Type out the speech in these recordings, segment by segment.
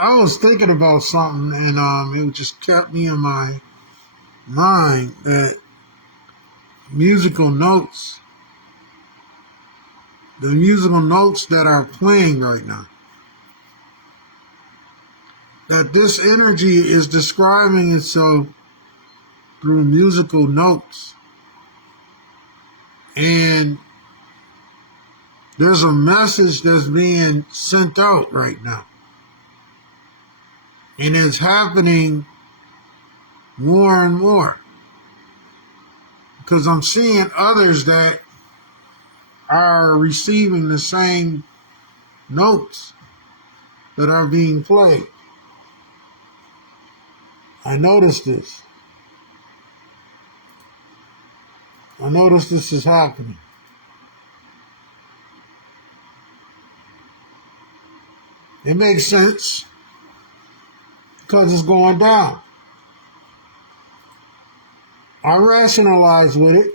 I was thinking about something, and it just kept me in my mind that musical notes, the musical notes that are playing right now, that this energy is describing itself through musical notes. And there's a message that's being sent out right now. And it's happening more and more. Because I'm seeing others that are receiving the same notes that are being played. I noticed this. I noticed this is happening. It makes sense because it's going down. I rationalize with it.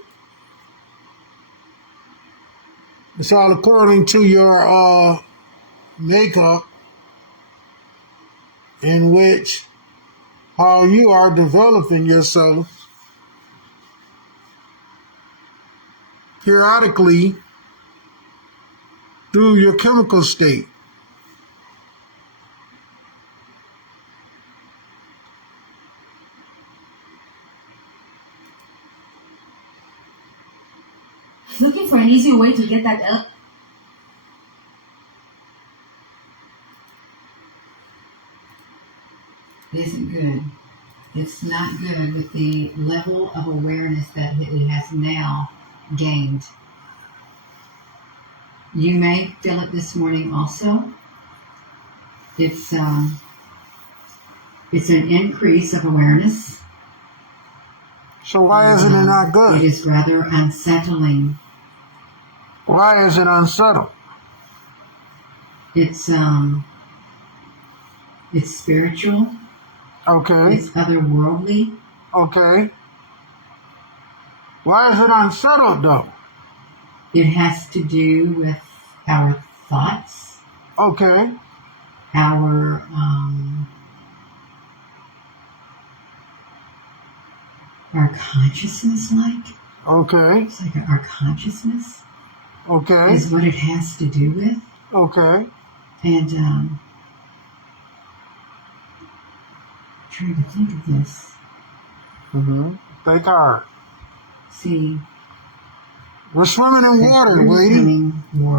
It's all according to your makeup, in which how you are developing yourself periodically through your chemical state. Looking for an easier way to get that up? Isn't good. It's not good with the level of awareness that it has now gained. You may feel it this morning also. It's an increase of awareness. So why isn't it not good? It is rather unsettling. Why is it unsettled? It's spiritual. Okay. It's otherworldly. Okay. Why is it unsettled though? It has to do with our thoughts. Okay. Our consciousness, like. Okay. It's like our consciousness. Okay. Is what it has to do with. Okay. And trying to think of this. Think hard. See. We're swimming in water, lady.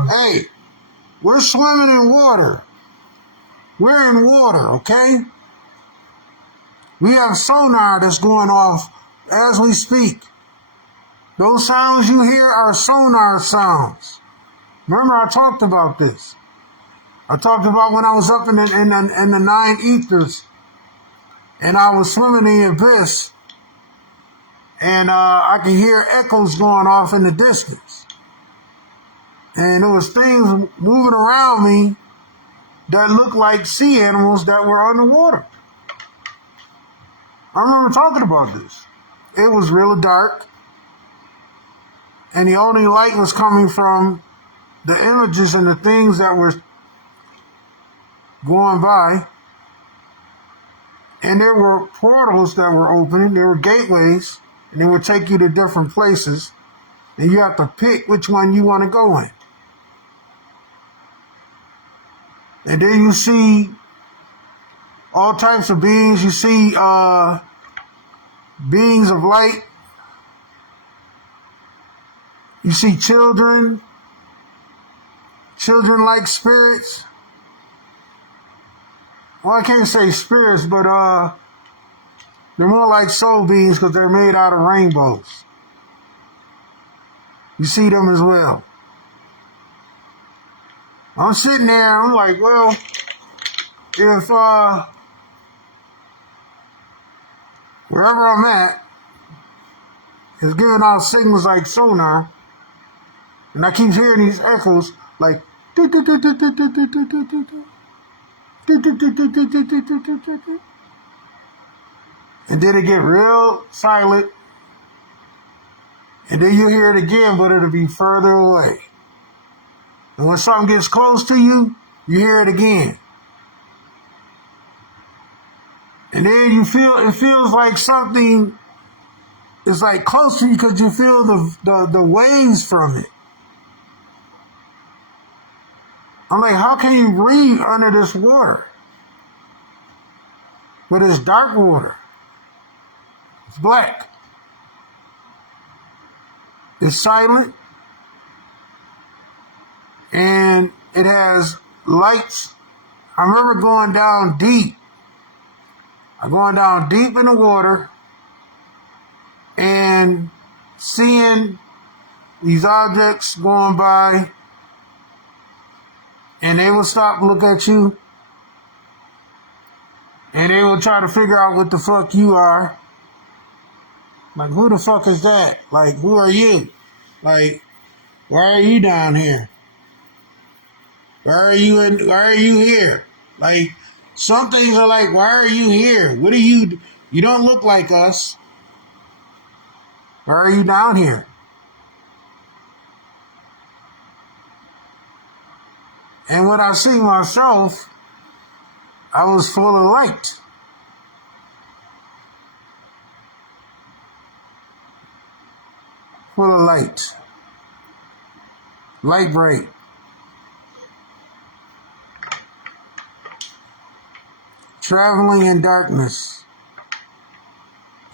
Hey, we're swimming in water. We're in water, okay? We have sonar that's going off as we speak. Those sounds you hear are sonar sounds. Remember, I talked about this. I talked about when I was up in the nine ethers, and I was swimming in the abyss, and I could hear echoes going off in the distance. And there was things moving around me that looked like sea animals that were underwater. I remember talking about this. It was real dark, and the only light was coming from the images and the things that were going by. And there were portals that were opening. There were gateways, and they would take you to different places. And you have to pick which one you want to go in. And then you see all types of beings. You see beings of light. You see children like spirits. Well, I can't say spirits, but they're more like soul beings because they're made out of rainbows. You see them as well. I'm sitting there, I'm like, well, if wherever I'm at is giving out signals like sonar, and I keep hearing these echoes like and then it get real silent, and then you hear it again, but it'll be further away. And when something gets close to you, you hear it again. And then you feel, it feels like something is like close to you because you feel the waves from it. I'm like, how can you breathe under this water? But it's dark water. It's black. It's silent. And it has lights. I remember going down deep. I'm going down deep in the water and seeing these objects going by, and they will stop and look at you, and they will try to figure out what the fuck you are. Like, who the fuck is that? Like, who are you? Like, why are you down here? Why are you here? Like, some things are like, why are you here? What are you don't look like us. Why are you down here? And when I see myself, I was full of light. Full of light. Light bright. Traveling in darkness.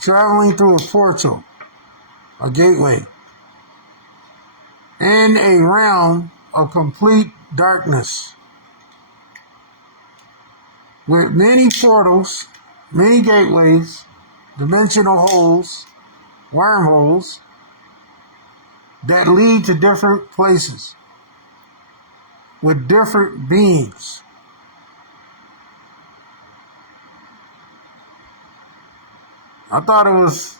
Traveling through a portal, a gateway, in a realm of complete darkness, with many portals, many gateways, dimensional holes, wormholes, that lead to different places, with different beings. I thought it was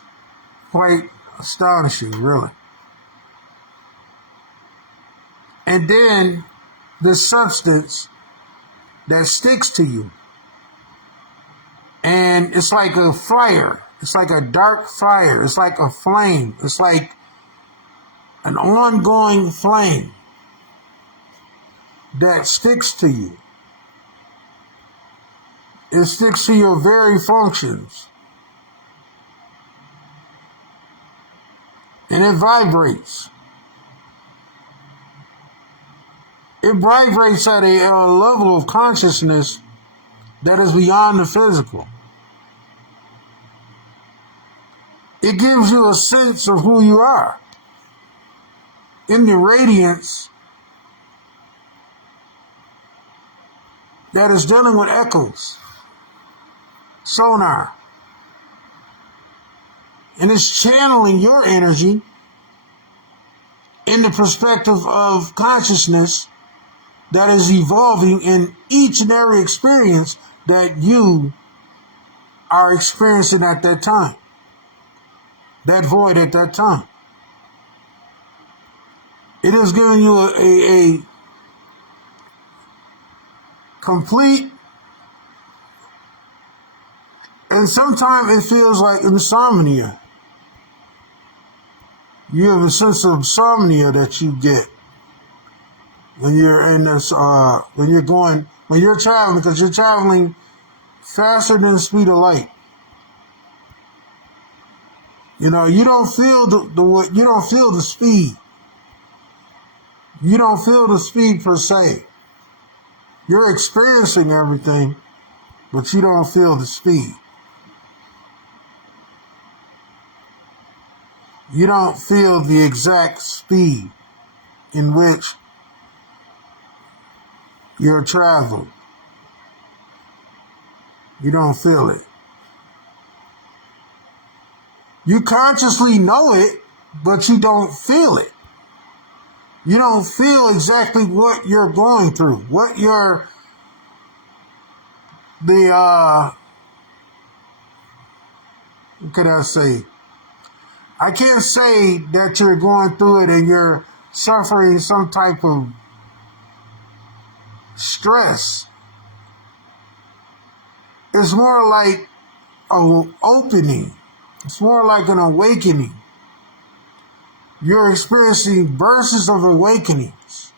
quite astonishing, really. And then this substance that sticks to you. And it's like a fire. It's like a dark fire. It's like a flame. It's like an ongoing flame that sticks to you. It sticks to your very functions. And it vibrates. It vibrates at a level of consciousness that is beyond the physical. It gives you a sense of who you are. In the radiance that is dealing with echoes, sonar. And it's channeling your energy in the perspective of consciousness that is evolving in each and every experience that you are experiencing at that time. That void at that time. It is giving you a complete, and sometimes it feels like insomnia. You have a sense of insomnia that you get when you're in this, when you're traveling, because you're traveling faster than the speed of light. You know, you don't feel you don't feel the speed. You don't feel the speed per se. You're experiencing everything, but you don't feel the speed. You don't feel the exact speed in which you're traveling. You don't feel it. You consciously know it, but you don't feel it. You don't feel exactly what you're going through, what what could I say? I can't say that you're going through it and you're suffering some type of stress. It's more like an opening. It's more like an awakening. You're experiencing bursts of awakenings.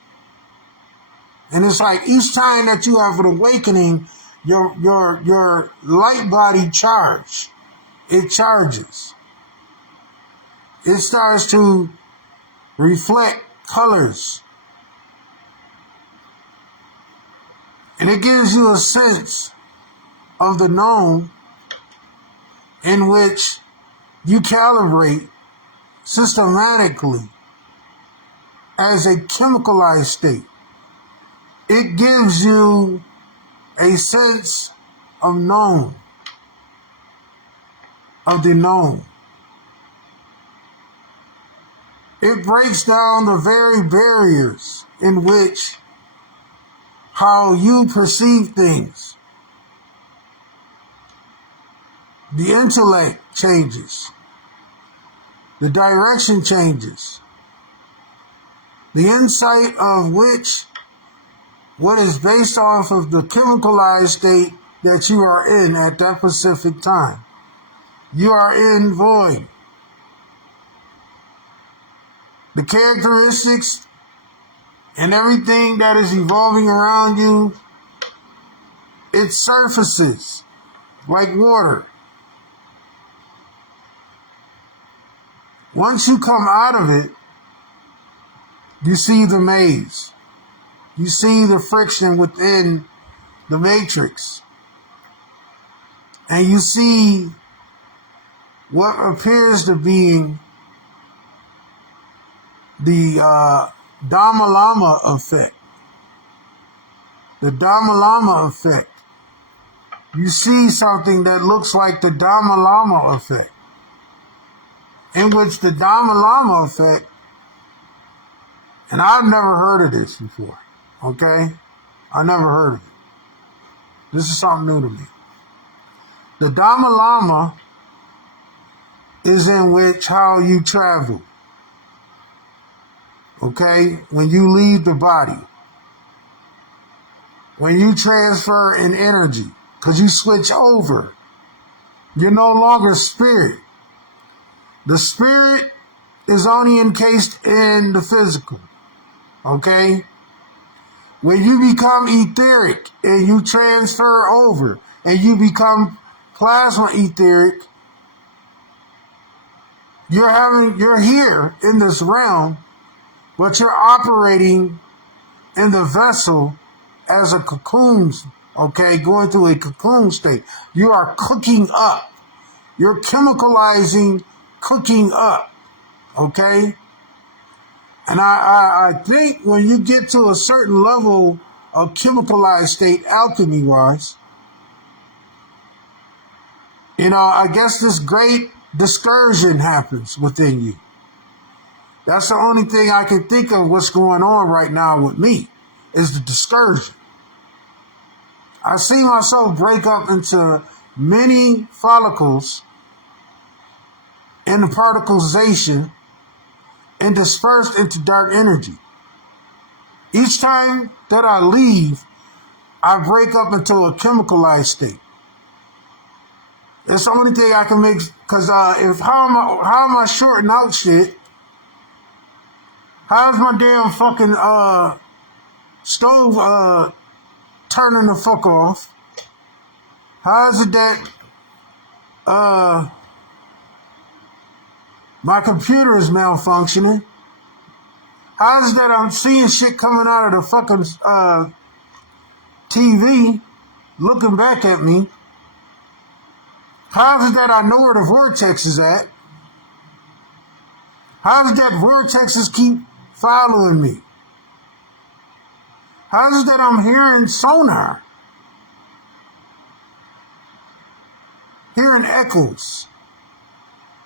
And it's like each time that you have an awakening, your light body charge. It charges. It starts to reflect colors. And it gives you a sense of the known in which you calibrate systematically as a chemicalized state. It gives you a sense of known, of the known. It breaks down the very barriers in which how you perceive things. The intellect changes. The direction changes. The insight of which, what is based off of the chemicalized state that you are in at that specific time. You are in void. The characteristics and everything that is evolving around you, it surfaces like water. Once you come out of it, you see the maze. You see the friction within the matrix. And you see what appears to be the Dalai Lama effect. The Dalai Lama effect. You see something that looks like the Dalai Lama effect, in which the Dalai Lama effect, and I've never heard of this before, okay? I never heard of it. This is something new to me. The Dalai Lama is in which how you travel, okay? When you leave the body. When you transfer in energy, because you switch over. You're no longer spirit. The spirit is only encased in the physical, okay? When you become etheric and you transfer over and you become plasma etheric, you're here in this realm, but you're operating in the vessel as a cocoon, okay, going through a cocoon state. You are cooking up. You're chemicalizing, cooking up, okay? And I think when you get to a certain level of chemicalized state, alchemy-wise, I guess this great discursion happens within you. That's the only thing I can think of what's going on right now with me, is the discursion. I see myself break up into many follicles in the particleization and dispersed into dark energy. Each time that I leave, I break up into a chemicalized state. It's the only thing I can make, because how am I shorting out shit? How's my damn fucking stove turning the fuck off? How is it that my computer is malfunctioning? How is it that I'm seeing shit coming out of the fucking TV looking back at me? How is it that I know where the vortex is at? How is it that vortexes keep following me? How is it that I'm hearing sonar? Hearing echoes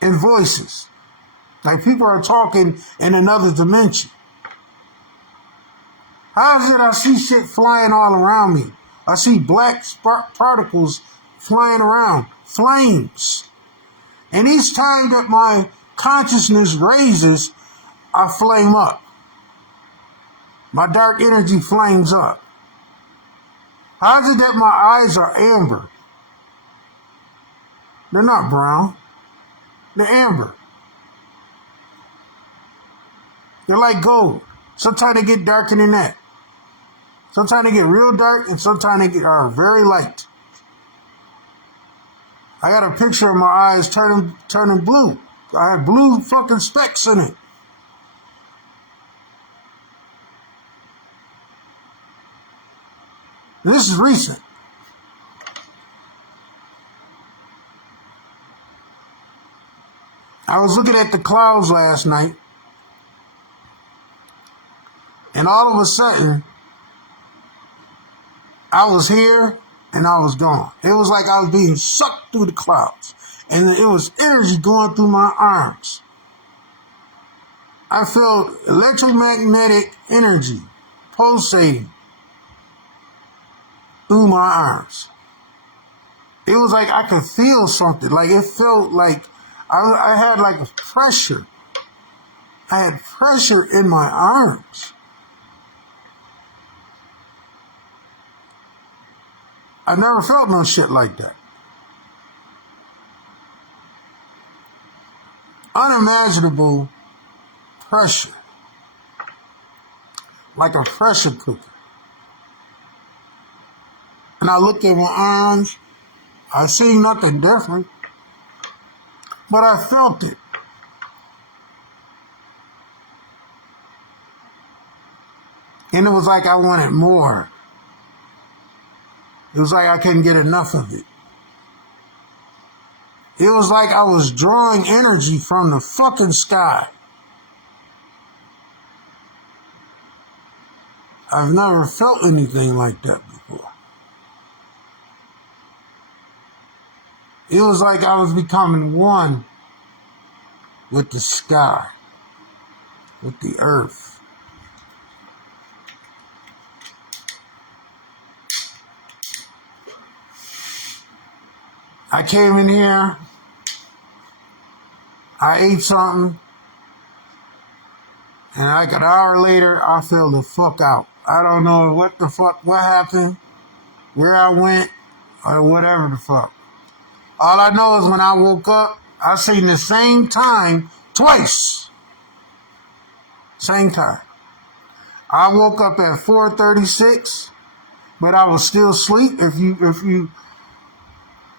and voices. Like people are talking in another dimension. How is it I see shit flying all around me? I see black particles flying around, flames. And each time that my consciousness raises, I flame up. My dark energy flames up. How is it that my eyes are amber? They're not brown. They're amber. They're like gold. Sometimes they get darker than that. Sometimes they get real dark, and sometimes they are very light. I got a picture of my eyes turning blue. I had blue fucking specks in it. This is recent. I was looking at the clouds last night, and all of a sudden, I was here and I was gone. It was like I was being sucked through the clouds, and it was energy going through my arms. I felt electromagnetic energy pulsating through my arms. It was like I could feel something. Like it felt like I had like a pressure. I had pressure in my arms. I never felt no shit like that. Unimaginable pressure. Like a pressure cooker. And I looked at my arms. I seen nothing different. But I felt it. And it was like I wanted more. It was like I couldn't get enough of it. It was like I was drawing energy from the fucking sky. I've never felt anything like that before. It was like I was becoming one with the sky, with the earth. I came in here, I ate something, and like an hour later, I fell the fuck out. I don't know what happened, where I went, or whatever the fuck. All I know is when I woke up, I seen the same time twice. Same time. I woke up at 4:36, but I was still asleep.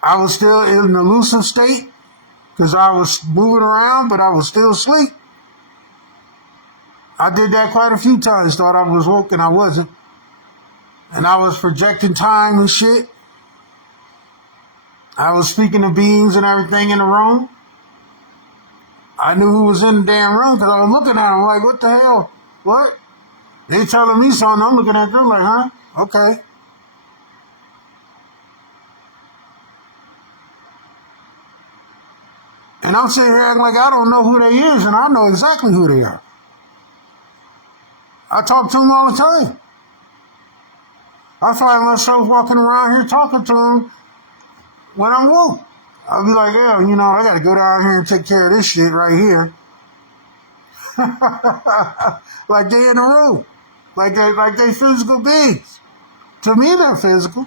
I was still in an elusive state because I was moving around, but I was still asleep. I did that quite a few times, thought I was woke and I wasn't. And I was projecting time and shit. I was speaking to beings and everything in the room. I knew who was in the damn room because I was looking at them like, what the hell? What? They telling me something, I'm looking at them like, huh? Okay. And I'm sitting here acting like I don't know who they is, and I know exactly who they are. I talk to them all the time. I find myself walking around here talking to them when I'm woke. I'll be like, yeah, I got to go down here and take care of this shit right here. Like they in the room. Like they physical beings. To me, they're physical.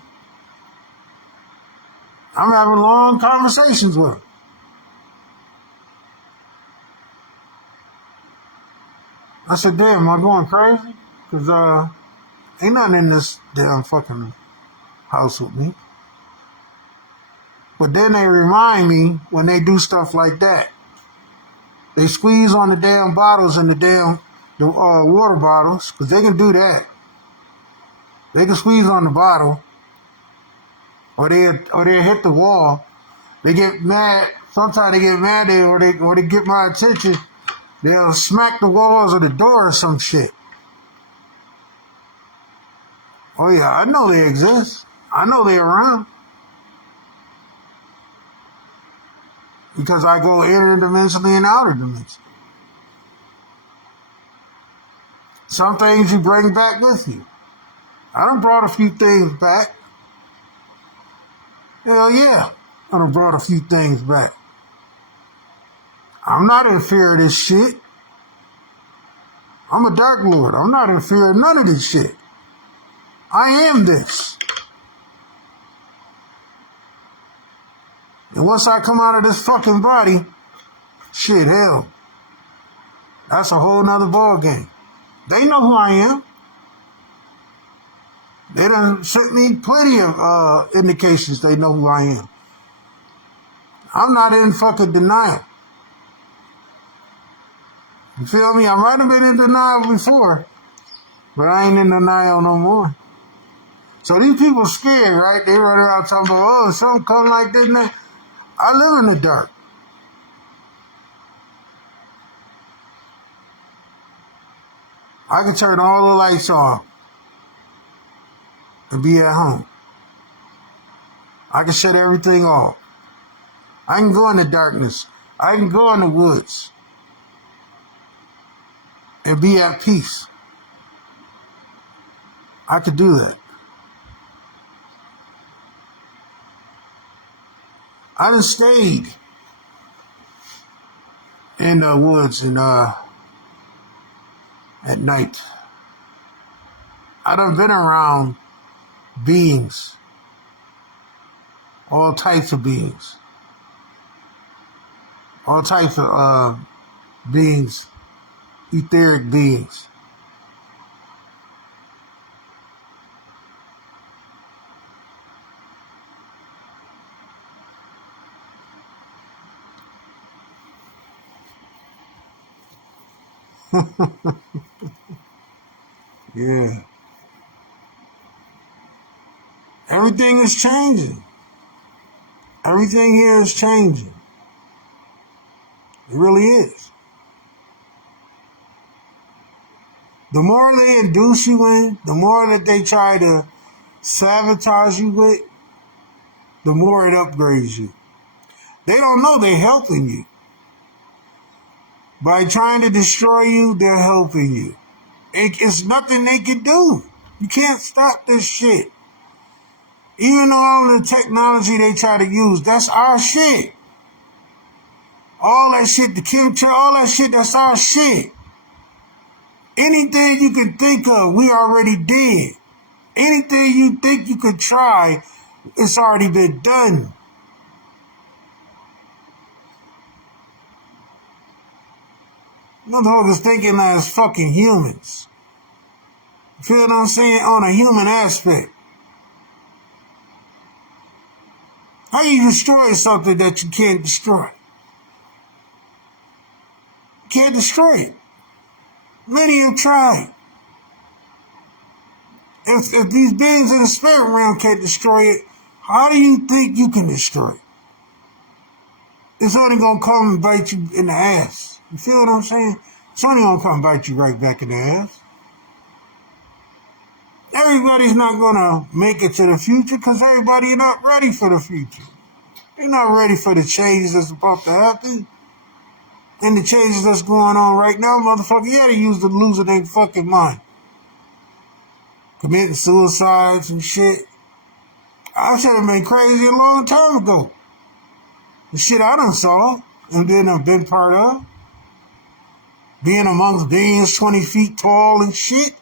I'm having long conversations with them. I said, damn, am I going crazy? Because ain't nothing in this damn fucking house with me. But then they remind me when they do stuff like that. They squeeze on the damn bottles and the water bottles, because they can do that. They can squeeze on the bottle, or they hit the wall. They get mad. Sometimes they get mad, or they get my attention. They'll smack the walls of the door or some shit. Oh yeah, I know they exist. I know they're around. Because I go interdimensionally and outer dimension. Some things you bring back with you. I done brought a few things back. Hell yeah, I done brought a few things back. I'm not in fear of this shit. I'm a Dark Lord. I'm not in fear of none of this shit. I am this. And once I come out of this fucking body, shit, hell, that's a whole nother ball game. They know who I am. They done sent me plenty of indications they know who I am. I'm not in fucking denial. You feel me? I might have been in denial before, but I ain't in denial no more. So these people scared, right? They run around talking about, oh, something come like this and that. I live in the dark. I can turn all the lights off and be at home. I can shut everything off. I can go in the darkness. I can go in the woods and be at peace. I could do that. I done stayed in the woods and at night. I done been around beings, all types of beings, all types of beings, etheric beings. Yeah. Everything is changing. Everything here is changing. It really is. The more they induce you in, the more that they try to sabotage you with, the more it upgrades you. They don't know they're helping you. By trying to destroy you, they're helping you. It's nothing they can do. You can't stop this shit. Even all the technology they try to use, that's our shit. All that shit, the chemtrail, all that shit, that's our shit. Anything you can think of, we already did. Anything you think you could try, it's already been done. Motherfuckers thinking as fucking humans. You feel what I'm saying? On a human aspect. How you destroy something that you can't destroy? You can't destroy it. Many have tried. If these beings in the spirit realm can't destroy it, how do you think you can destroy it? It's only going to come and bite you in the ass. You feel what I'm saying? It's only going to come and bite you right back in the ass. Everybody's not going to make it to the future because everybody's not ready for the future. They're not ready for the changes that's about to happen. And the changes that's going on right now, motherfucker, yeah, they use the losing their fucking mind. Committing suicides and shit. I should have been crazy a long time ago. The shit I done saw and then I've been part of. Being amongst beings 20 feet tall and shit.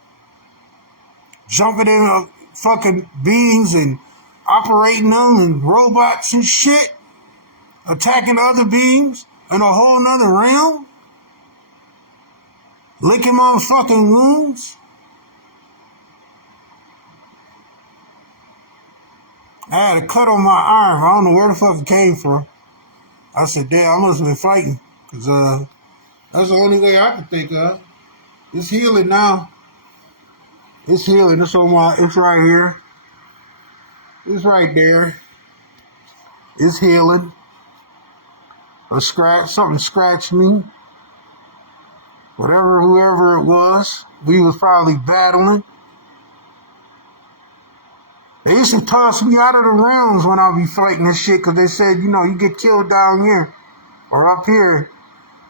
Jumping in fucking beings and operating them and robots and shit. Attacking other beings in a whole nother realm. Licking motherfucking wounds. I had a cut on my arm. I don't know where the fuck it came from. I said, damn, I must have been fighting. Because that's the only way I could think of. It's healing now. It's healing. It's right here. It's right there. It's healing. Something scratched me. Whoever it was, we was probably battling. They used to toss me out of the realms when I be fighting this shit because they said, you get killed down here or up here,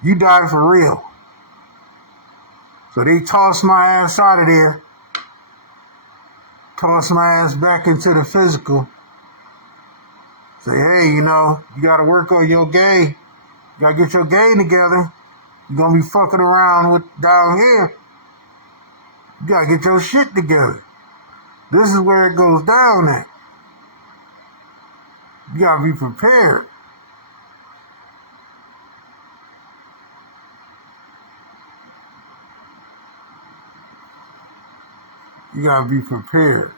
you die for real. So they tossed my ass out of there, tossed my ass back into the physical. Say, hey, you got to work on your game. You got to get your game together. You're going to be fucking around with down here. You got to get your shit together. This is where it goes down at. You got to be prepared. You got to be prepared.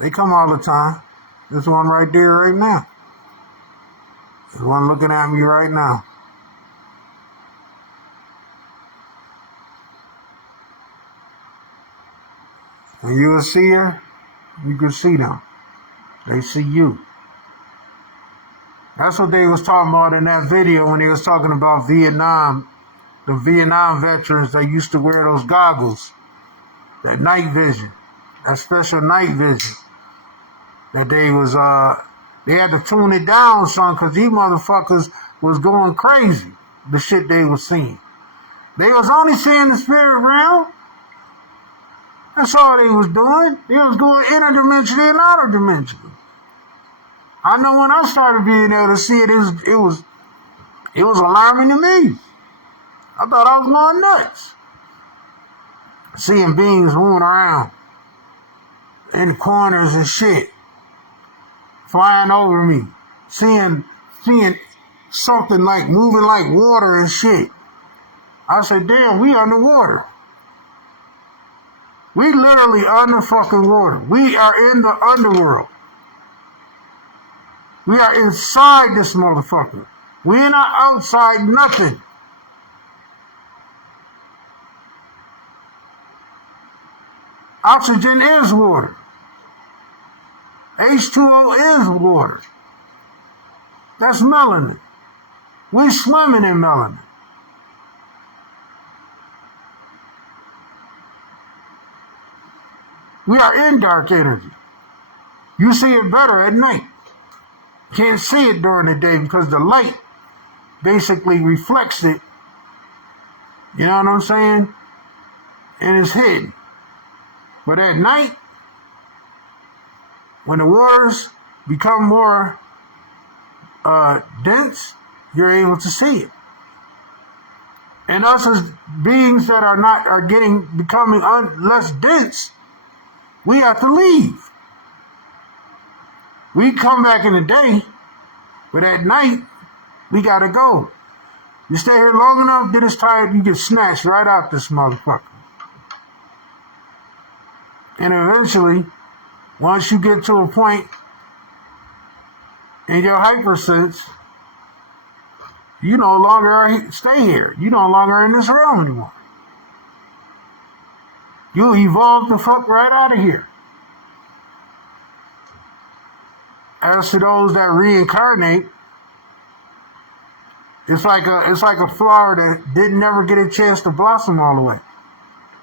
They come all the time. There's one right there right now. There's one looking at me right now. When you a seer, you can see them. They see you. That's what they was talking about in that video when they was talking about Vietnam. The Vietnam veterans, they used to wear those goggles. That night vision. That special night vision. That they was, they had to tune it down, son, because these motherfuckers was going crazy. The shit they was seeing. They was only seeing the spirit realm. That's all they was doing. They was going interdimensional and outer dimensional. I know when I started being able to see it, it was alarming to me. I thought I was going nuts. Seeing beings moving around in the corners and shit, flying over me, seeing something like moving like water and shit. I said, damn, we underwater. We literally under fucking water. We are in the underworld. We are inside this motherfucker. We're not outside nothing. Oxygen is water. H2O is water. That's melanin. We're swimming in melanin. We are in dark energy. You see it better at night. Can't see it during the day because the light basically reflects it. You know what I'm saying? And it's hidden. But at night, when the waters become more dense, you're able to see it. And us as beings that are becoming less dense, we have to leave. We come back in the day, but at night, we gotta go. You stay here long enough, then it's tired, you get snatched right out this motherfucker. And eventually, once you get to a point in your hypersense, you no longer stay here. You no longer in this realm anymore. You evolve the fuck right out of here. As to those that reincarnate, it's like a flower that didn't never get a chance to blossom all the way.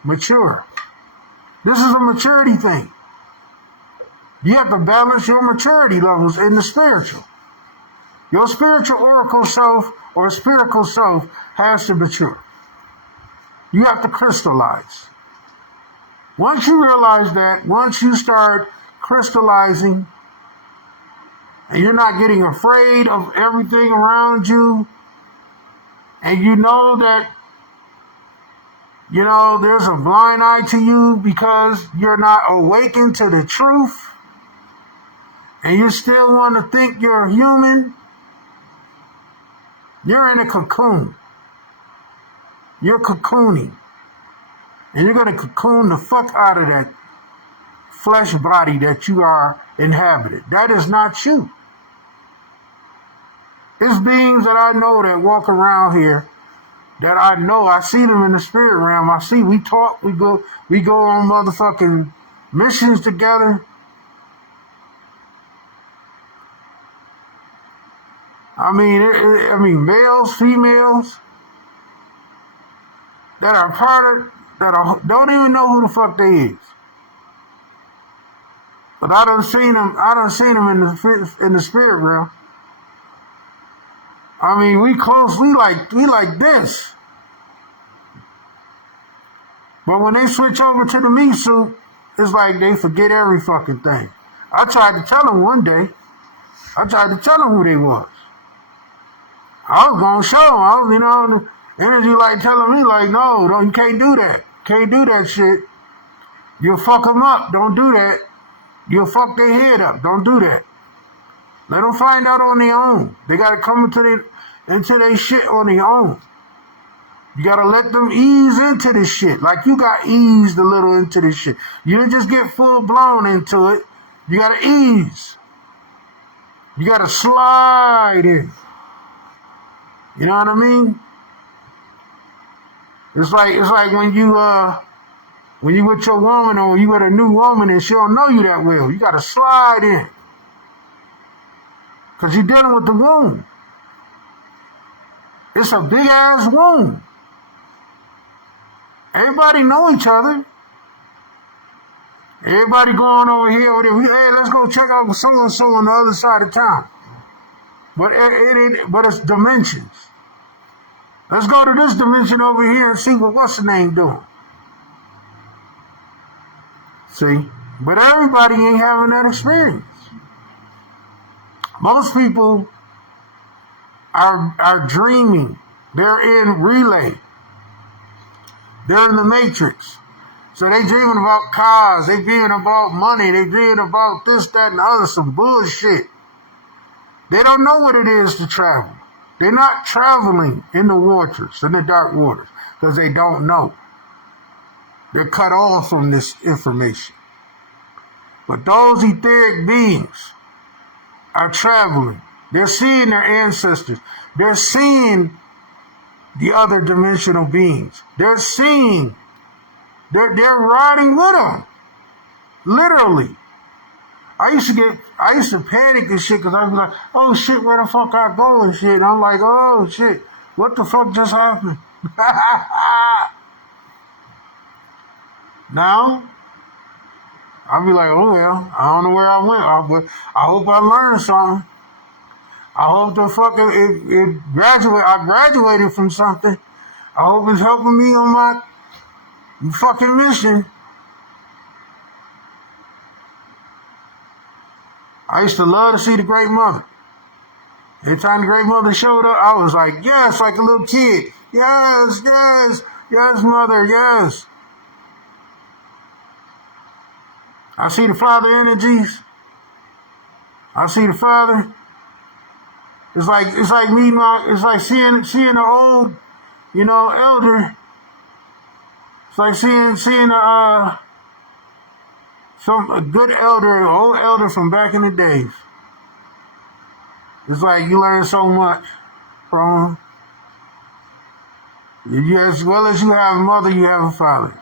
Mature. This is a maturity thing. You have to balance your maturity levels in the spiritual. Your spiritual oracle self or spiritual self has to mature. You have to crystallize. Once you realize that, once you start crystallizing, and you're not getting afraid of everything around you, and you know that, there's a blind eye to you because you're not awakened to the truth, and you still want to think you're human, you're in a cocoon. You're cocooning. And you're going to cocoon the fuck out of that flesh body that you are inhabited. That is not you. It's beings that I know that walk around here that I know. I see them in the spirit realm. We talk, we go on motherfucking missions together. I mean, males, females that are don't even know who the fuck they is. But I done seen them in the spirit realm. I mean, we close, we like this. But when they switch over to the meat suit, it's like they forget every fucking thing. I tried to tell them one day. I tried to tell them who they was. I was gonna show them. The energy like telling me like, no, you can't do that. Can't do that shit. You'll fuck them up. Don't do that. You'll fuck their head up. Don't do that. Let them find out on their own. They gotta come into their shit on their own. You gotta let them ease into this shit. Like you got eased a little into this shit. You didn't just get full blown into it. You gotta ease. You gotta slide in. You know what I mean? It's like when you with your woman or you with a new woman and she don't know you that well. You gotta slide in. Cause you're dealing with the wound. It's a big ass wound. Everybody know each other. Everybody going over here. Hey, let's go check out so and so on the other side of town. But but it's dimensions. Let's go to this dimension over here and see what's the name doing. See, but everybody ain't having that experience. Most people are dreaming. They're in relay. They're in the matrix. So they dreaming about cars. They dreaming about money. They dreaming about this, that, and the other. Some bullshit. They don't know what it is to travel. They're not traveling in the waters, in the dark waters, because they don't know. They're cut off from this information. But those etheric beings are traveling. They're seeing their ancestors. They're seeing the other dimensional beings. They're seeing. They're riding with them. Literally. I used to panic and shit because I'd be like, oh shit, where the fuck I go and shit. And I'm like, oh shit, what the fuck just happened? Now, I'll be like, oh well, I don't know where I went, but I hope I learned something. I hope the fucking I graduated from something. I hope it's helping me on my fucking mission. I used to love to see the Great Mother. Every time the Great Mother showed up, I was like, yes, like a little kid. Yes, yes, yes, Mother, yes. I see the Father energies. I see the Father. It's like meeting it's like seeing the old, elder. It's like seeing a good elder, old elder from back in the days. It's like you learn so much from him. You, as well as you have a mother, you have a father.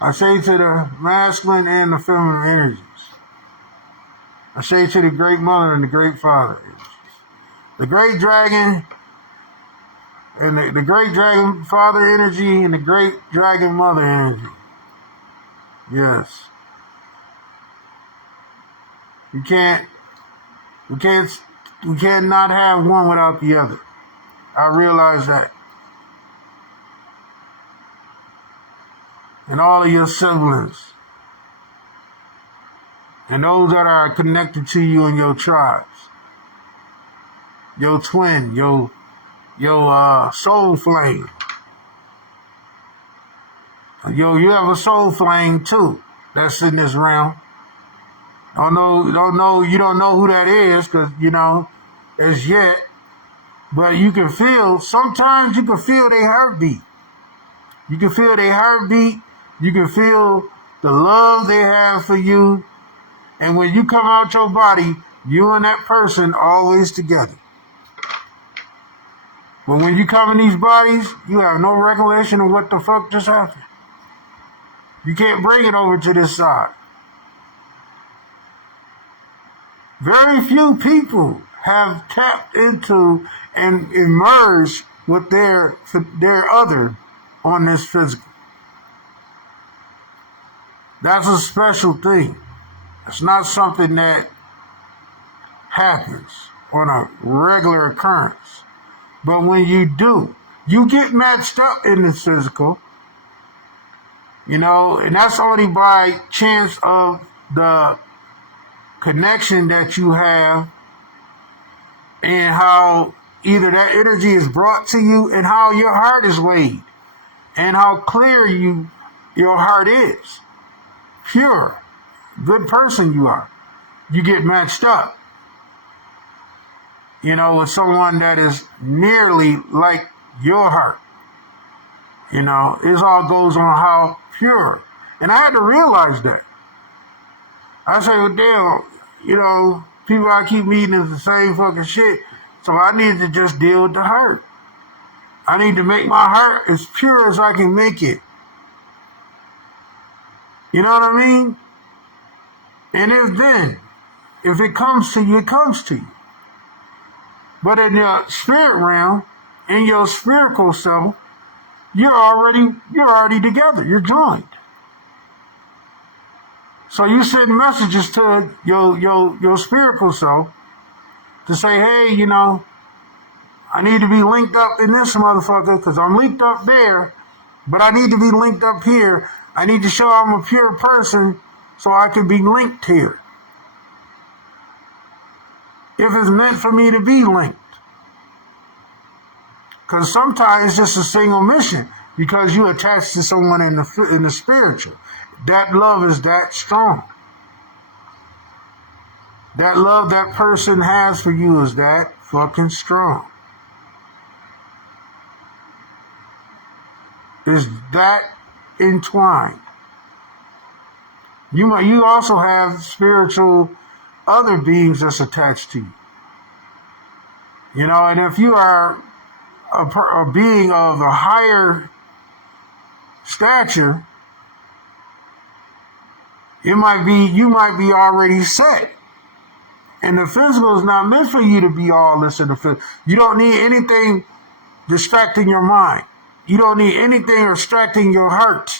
I say to the masculine and the feminine energies. I say to the Great Mother and the Great Father. The Great Dragon and the Great Dragon Father energy and the Great Dragon Mother energy. Yes. We can't not have one without the other. I realize that. And all of your siblings. And those that are connected to you in your tribes. Your twin, your soul flame. You have a soul flame too that's in this realm. You don't know who that is because, as yet. But you can feel, sometimes you can feel their heartbeat. You can feel their heartbeat. You can feel the love they have for you. And when you come out your body, you and that person always together. But when you come in these bodies, you have no recollection of what the fuck just happened. You can't bring it over to this side. Very few people have tapped into and emerged with their other on this physical. That's a special thing. It's not something that happens on a regular occurrence. But when you do, you get matched up in the physical, and that's only by chance of the connection that you have and how either that energy is brought to you and how your heart is weighed and how clear your heart is. Pure, good person you are. You get matched up, with someone that is nearly like your heart. It all goes on how pure And I had to realize that. I say, well, damn, people I keep meeting is the same fucking shit. So I need to just deal with the hurt. I need to make my heart as pure as I can make it. You know what I mean? And if it comes to you, it comes to you. But in your spirit realm, in your spiritual self, you're already together. You're joined. So you send messages to your spiritual self to say, hey, I need to be linked up in this motherfucker because I'm linked up there, but I need to be linked up here. I need to show I'm a pure person so I can be linked here. If it's meant for me to be linked. Because sometimes it's just a single mission because you attach to someone in the spiritual. That love is that strong. That love that person has for you is that fucking strong. Is that entwined. You also have spiritual other beings that's attached to you. And if you are a being of a higher stature, you might be already set. And the physical is not meant for you to be all this in the physical. You don't need anything distracting your mind. You don't need anything distracting your heart,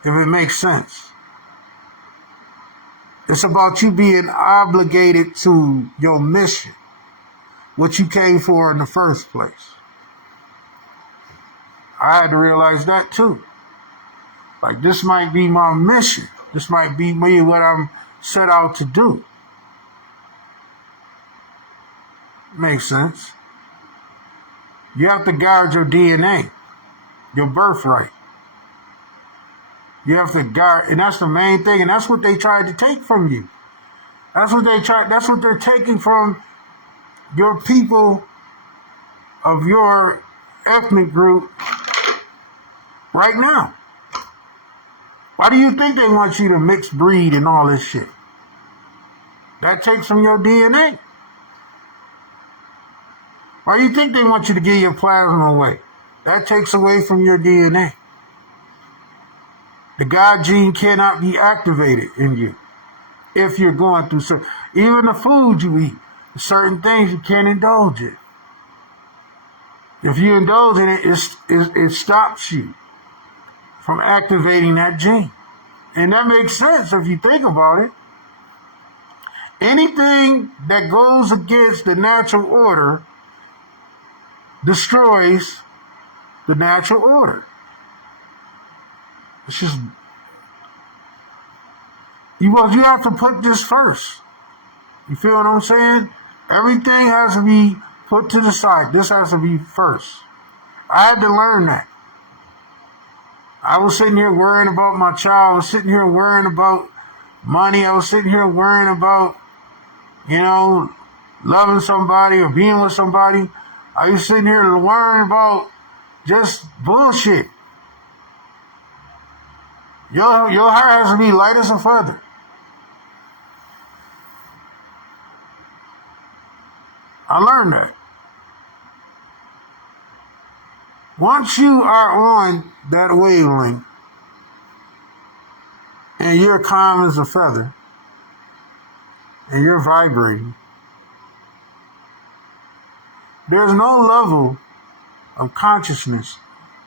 if it makes sense. It's about you being obligated to your mission, what you came for in the first place. I had to realize that too. Like, this might be my mission. This might be me, what I'm set out to do. Makes sense. You have to guard your DNA, your birthright. You have to guard, and that's the main thing, and that's what they tried to take from you. That's what they're taking from your people of your ethnic group right now. Why do you think they want you to mix breed and all this shit? That takes from your DNA. Why do you think they want you to give your plasma away? That takes away from your DNA. The God gene cannot be activated in you if you're going through even the food you eat, certain things you can't indulge in. If you indulge in it, it stops you from activating that gene. And that makes sense if you think about it. Anything that goes against the natural order destroys the natural order. It's just, you have to put this first. You feel what I'm saying? Everything has to be put to the side. This has to be first. I had to learn that. I was sitting here worrying about my child. I was sitting here worrying about money. I was sitting here worrying about, loving somebody or being with somebody. I was sitting here worrying about just bullshit. Your heart has to be light as a feather. I learned that. Once you are on that wavelength and you're calm as a feather and you're vibrating, there's no level of consciousness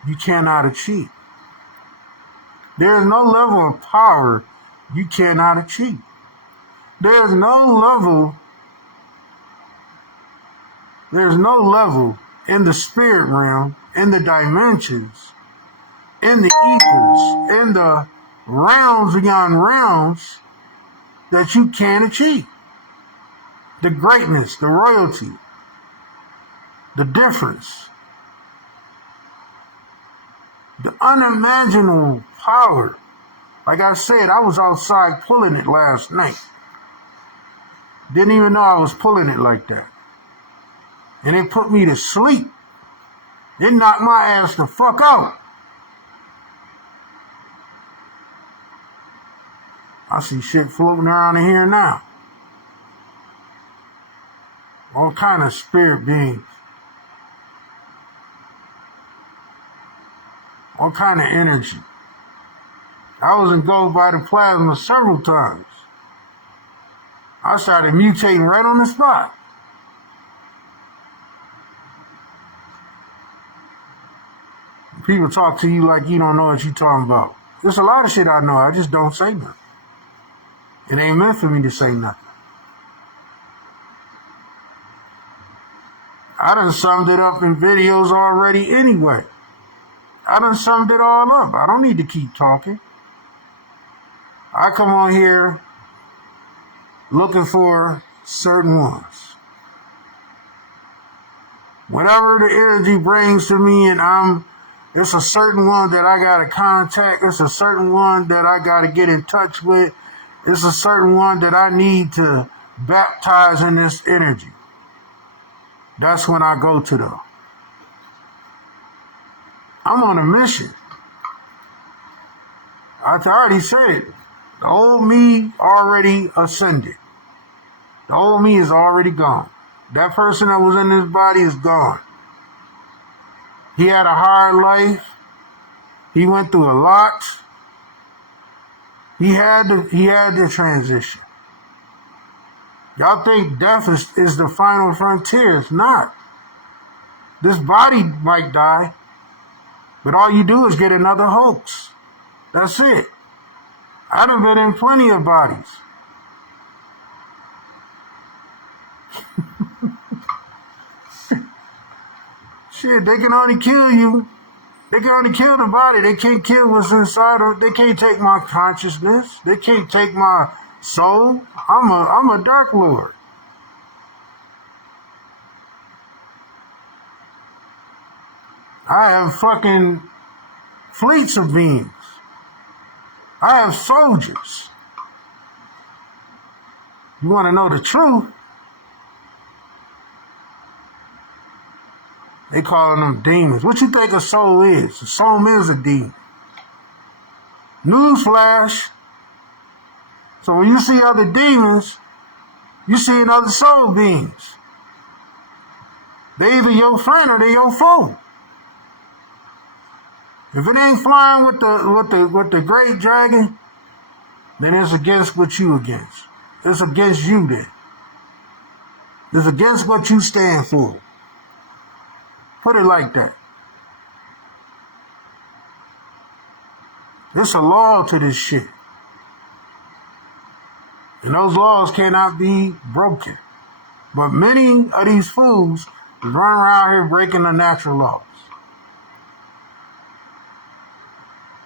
you cannot achieve. There is no level of power you cannot achieve. There's no level in the spirit realm, in the dimensions, in the ethers, in the realms beyond realms that you can't achieve. The greatness, the royalty, the difference, the unimaginable power. Like I said, I was outside pulling it last night. Didn't even know I was pulling it like that. And it put me to sleep. It knocked my ass the fuck out. I see shit floating around in here now. All kind of spirit beings. All kind of energy. I was engulfed by the plasma several times. I started mutating right on the spot. People talk to you like you don't know what you're talking about. There's a lot of shit I know, I just don't say nothing. It ain't meant for me to say nothing. I done summed it up in videos already anyway. I done summed it all up. I don't need to keep talking. I come on here looking for certain ones. Whatever the energy brings to me, and it's a certain one that I gotta contact. It's a certain one that I gotta get in touch with. It's a certain one that I need to baptize in this energy. That's when I go to them. I'm on a mission. I already said it. The old me already ascended. The old me is already gone. That person that was in this body is gone. He had a hard life. He went through a lot. He had to transition. Y'all think death is the final frontier. It's not. This body might die, but all you do is get another hoax. That's it. I've been in plenty of bodies. Shit, they can only kill you. They can only kill the body. They can't kill what's inside of it. They can't take my consciousness. They can't take my soul. I'm a Dark Lord. I have fucking fleets of beings. I have soldiers. You want to know the truth? They calling them demons. What you think a soul is? A soul is a demon. Newsflash. So when you see other demons, you see other soul beings. They either your friend or they your foe. If it ain't flying with the great dragon, then it's against what you against. It's against you then. It's against what you stand for. Put it like that. There's a law to this shit. And those laws cannot be broken. But many of these fools run around here breaking the natural laws.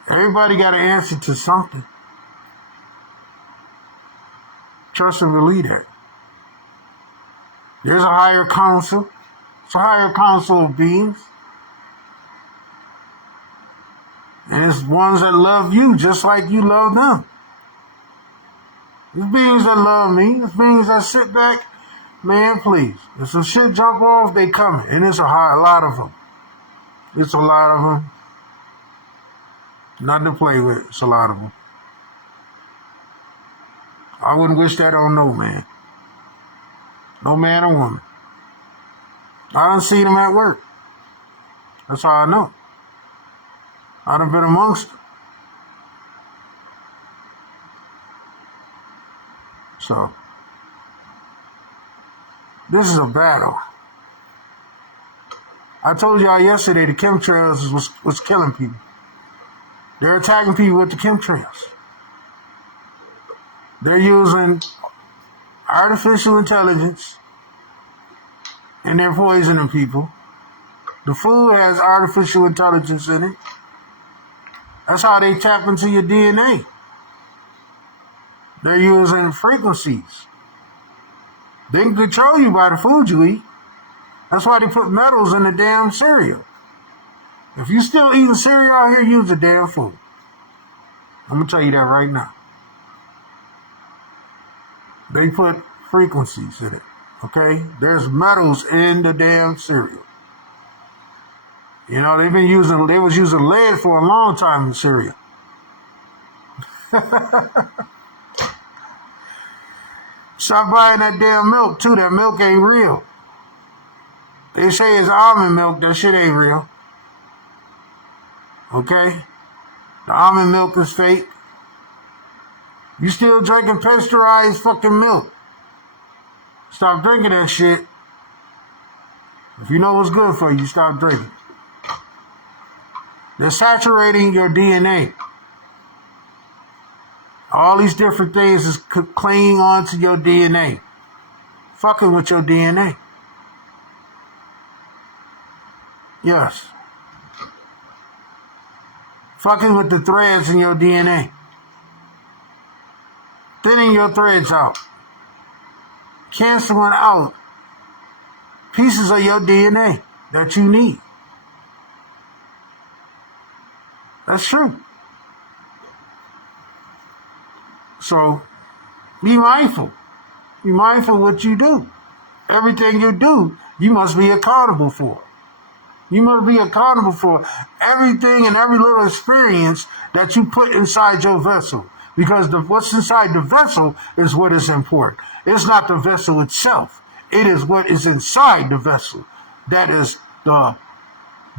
Everybody got to answer to something. Trust and believe that. There's a higher council. It's a higher council of beings. And it's ones that love you just like you love them. It's beings that love me. It's beings that sit back. Man, please. If some shit jump off, they coming. And it's a lot of them. It's a lot of them. Nothing to play with. It's a lot of them. I wouldn't wish that on no man. No man or woman. I done seen them at work. That's how I know. I done been amongst them. So, this is a battle. I told y'all yesterday the chemtrails was killing people. They're attacking people with the chemtrails. They're using artificial intelligence and they're poisoning people. The food has artificial intelligence in it. That's how they tap into your DNA. They're using frequencies. They can control you by the food you eat. That's why they put metals in the damn cereal. If you still eating cereal out here, use the damn food. I'm going to tell you that right now. They put frequencies in it. Okay? There's metals in the damn cereal. You know, they was using lead for a long time in cereal. Stop buying that damn milk too. That milk ain't real. They say it's almond milk. That shit ain't real. Okay? The almond milk is fake. You still drinking pasteurized fucking milk. Stop drinking that shit. If you know what's good for you, stop drinking. They're saturating your DNA. All these different things is clinging on to your DNA. Fucking with your DNA. Yes. Fucking with the threads in your DNA. Thinning your threads out. Canceling out pieces of your DNA that you need. That's true. So, be mindful. Be mindful what you do. Everything you do, you must be accountable for. You must be accountable for everything and every little experience that you put inside your vessel. Because what's inside the vessel is what is important. It's not the vessel itself. It is what is inside the vessel. That is the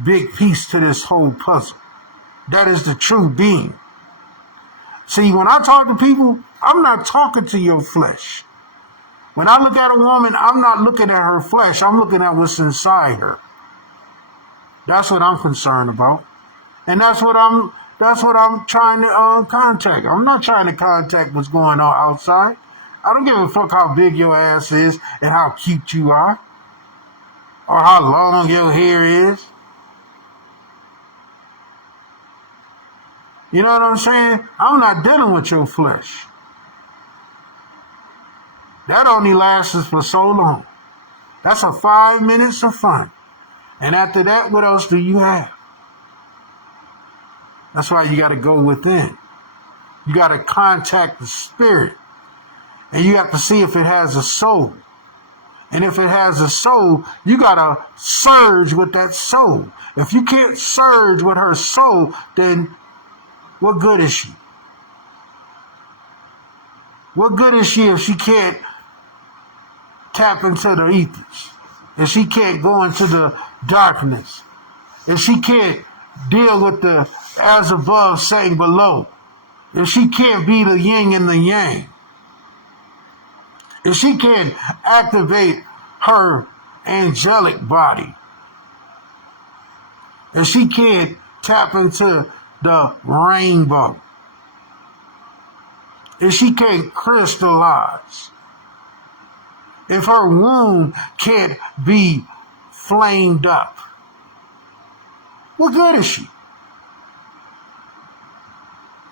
big piece to this whole puzzle. That is the true being. See, when I talk to people, I'm not talking to your flesh. When I look at a woman, I'm not looking at her flesh. I'm looking at what's inside her. That's what I'm concerned about. And that's what I'm trying to contact. I'm not trying to contact what's going on outside. I don't give a fuck how big your ass is and how cute you are. Or how long your hair is. You know what I'm saying? I'm not dealing with your flesh. That only lasts for so long. That's a 5 minutes of fun. And after that, what else do you have? That's why you got to go within. You got to contact the spirit. And you have to see if it has a soul. And if it has a soul, you got to surge with that soul. If you can't surge with her soul, then what good is she? What good is she if she can't tap into the ethers? If she can't go into the darkness? If she can't deal with the as above, saying below? If she can't be the yin and the yang? If she can't activate her angelic body? If she can't tap into the rainbow? If she can't crystallize? If her womb can't be flamed up? What good is she?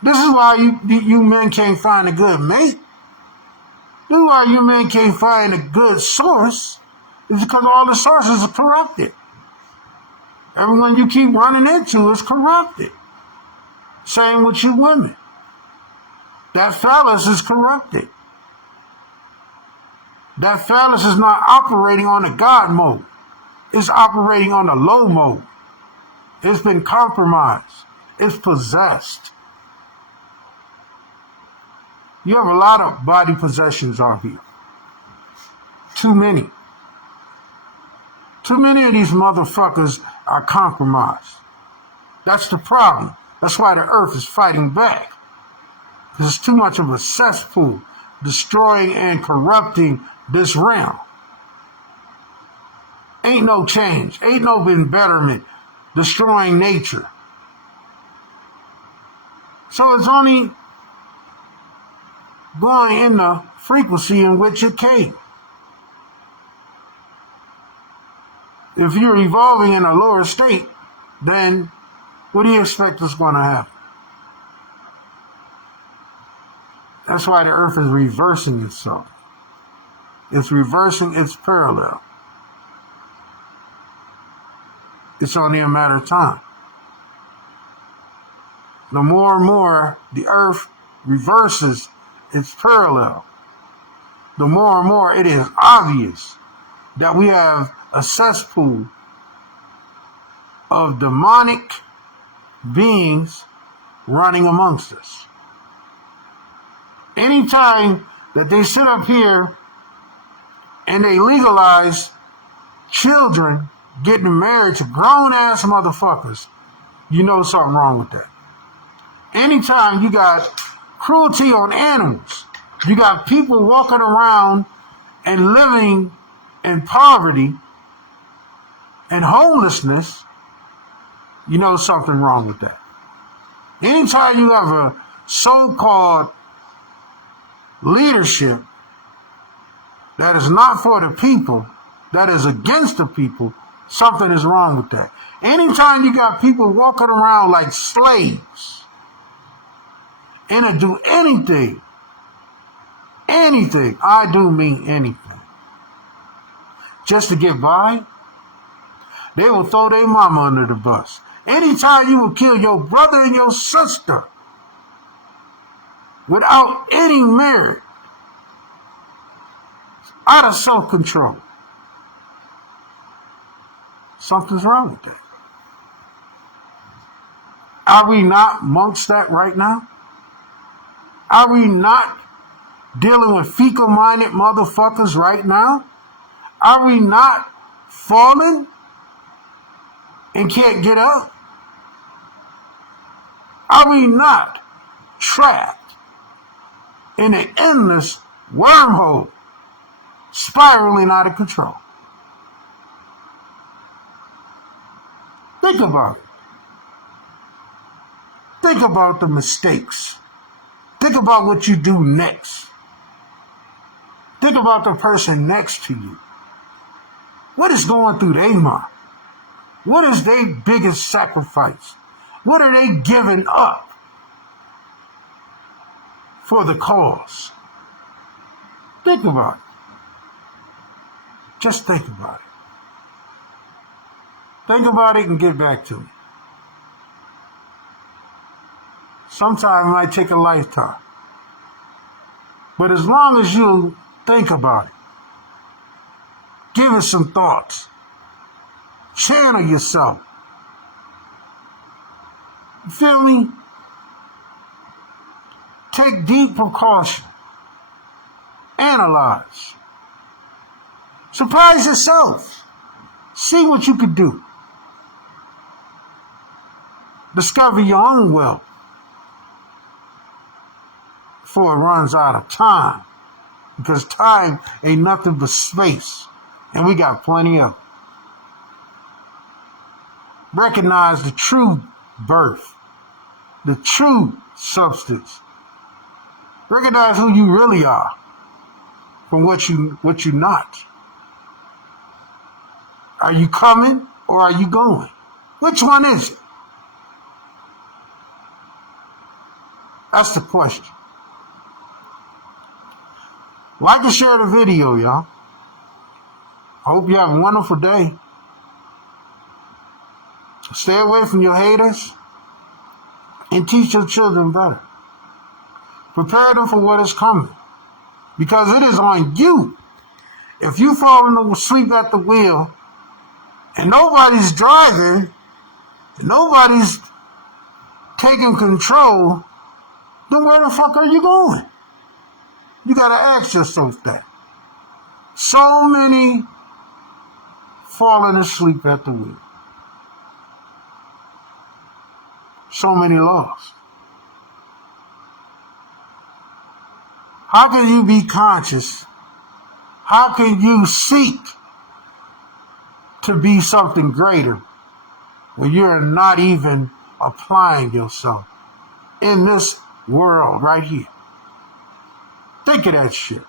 This is why you men can't find a good mate. This is why you men can't find a good source. It's because all the sources are corrupted. Everyone you keep running into is corrupted. Same with you women. That phallus is corrupted. That phallus is not operating on a God mode. It's operating on a low mode. It's been compromised. It's possessed. You have a lot of body possessions out here. Too many. Too many of these motherfuckers are compromised. That's the problem. That's why the earth is fighting back. There's too much of a cesspool destroying and corrupting this realm. Ain't no change. Ain't no been betterment. Destroying nature. So it's only going in the frequency in which it came. If you're evolving in a lower state, then what do you expect is going to happen? That's why the earth is reversing itself. It's reversing its parallel. It's only a matter of time. The more and more the earth reverses its parallel, the more and more it is obvious that we have a cesspool of demonic beings running amongst us. Anytime that they sit up here and they legalize children getting married to grown-ass motherfuckers, you know something wrong with that. Anytime you got cruelty on animals, you got people walking around and living in poverty and homelessness, you know something wrong with that. Anytime you have a so-called leadership that is not for the people, that is against the people, something is wrong with that. Anytime you got people walking around like slaves and to do anything, I do mean anything, just to get by, they will throw their mama under the bus. Anytime you will kill your brother and your sister without any merit, out of self-control, something's wrong with that. Are we not amongst that right now? Are we not dealing with fecal-minded motherfuckers right now? Are we not falling and can't get up? Are we not trapped in an endless wormhole, spiraling out of control? Think about it. Think about the mistakes. Think about what you do next. Think about the person next to you. What is going through their mind? What is their biggest sacrifice? What are they giving up for the cause? Think about it. Just think about it. Think about it and get back to me. Sometimes it might take a lifetime. But as long as you think about it, give it some thoughts, channel yourself. You feel me? Take deep precaution. Analyze. Surprise yourself. See what you can do. Discover your own wealth before it runs out of time. Because time ain't nothing but space. And we got plenty of it. Recognize the true birth. The true substance. Recognize who you really are from what you're not. Are you coming or are you going? Which one is it? That's the question. Like and share the video, y'all. I hope you have a wonderful day. Stay away from your haters and teach your children better. Prepare them for what is coming. Because it is on you. If you fall asleep at the wheel and nobody's driving, and nobody's taking control, then where the fuck are you going? You gotta ask yourself that. So many falling asleep at the wheel. So many lost. How can you be conscious? How can you seek to be something greater when you're not even applying yourself in this world right here? Think of that shit.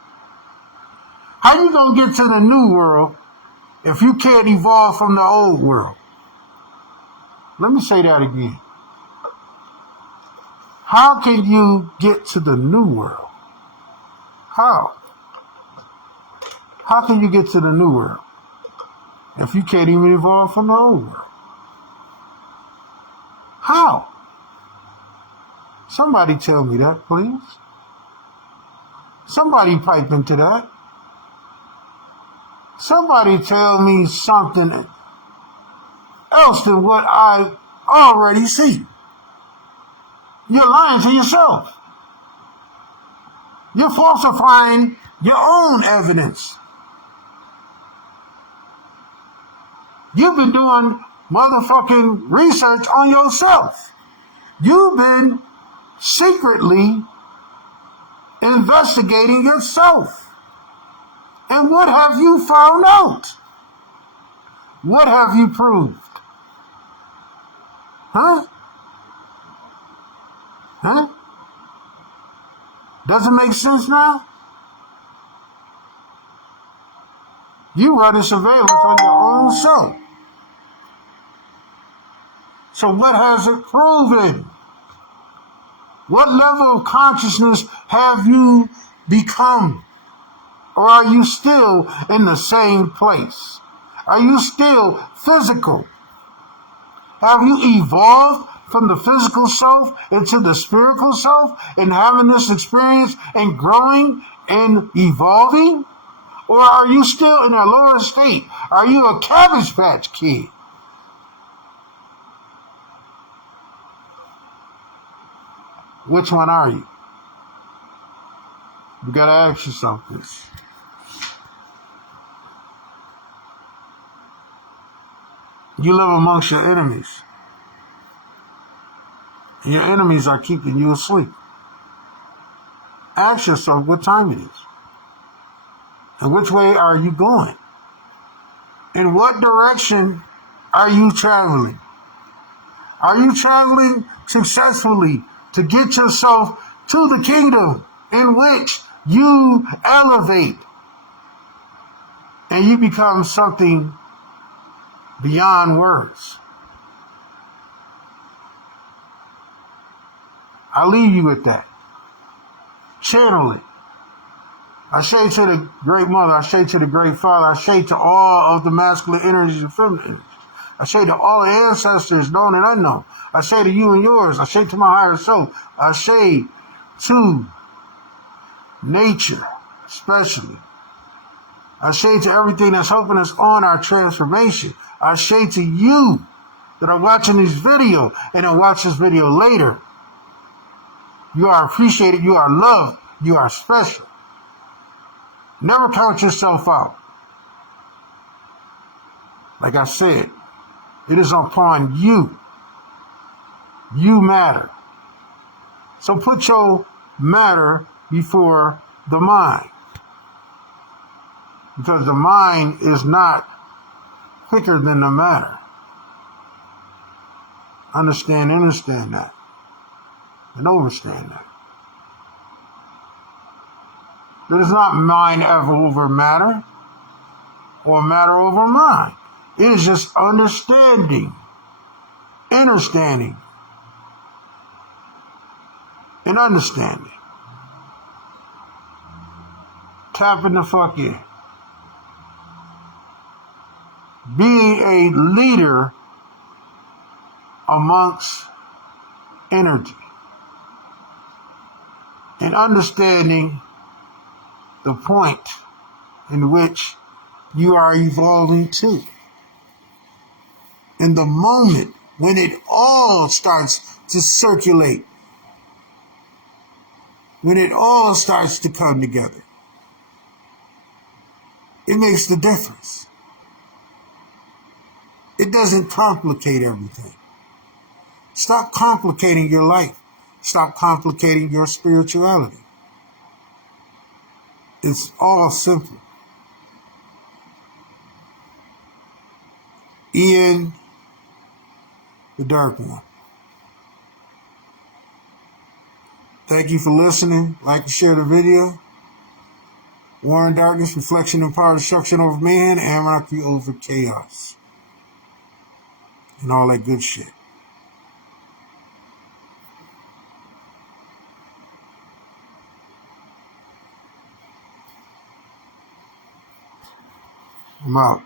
How you gonna get to the new world if you can't evolve from the old world? Let me say that again. How can you get to the new world? How? How can you get to the new world if you can't even evolve from the old world? How? Somebody tell me that, please. Somebody pipe into that. Somebody tell me something else than what I already see. You're lying to yourself. You're falsifying your own evidence. You've been doing motherfucking research on yourself. You've been secretly investigating yourself. And what have you found out? What have you proved? Huh? Huh? Does it make sense now? You running surveillance on your own self. So what has it proven? What level of consciousness have you become? Or are you still in the same place? Are you still physical? Have you evolved from the physical self into the spiritual self and having this experience and growing and evolving? Or are you still in a lower state? Are you a Cabbage Patch Kid? Which one are you? You gotta ask yourself this. You live amongst your enemies. And your enemies are keeping you asleep. Ask yourself what time it is. And which way are you going? In what direction are you traveling? Are you traveling successfully to get yourself to the kingdom in which you elevate and you become something beyond words? I leave you with that. Channel it. I say to the great mother, I say to the great father, I say to all of the masculine energies and feminine energies. I say to all the ancestors, known and unknown. I say to you and yours. I say to my higher self. I say to nature, especially. I say to everything that's helping us on our transformation. I say to you that are watching this video and then watch this video later. You are appreciated. You are loved. You are special. Never count yourself out. Like I said, it is upon you. You matter. So put your matter before the mind. Because the mind is not quicker than the matter. Understand that. And overstand that. It is not mind over matter or matter over mind. It is just understanding, understanding. Tapping the fuck in. Being a leader amongst energy. And understanding the point in which you are evolving to. In the moment when it all starts to circulate, when it all starts to come together, it makes the difference. It doesn't complicate everything. Stop complicating your life. Stop complicating your spirituality. It's all simple. Ian, the Dark One. Thank you for listening. Like and share the video. War and Darkness, Reflection and Power, Destruction over man, Anarchy over chaos. And all that good shit. I'm out.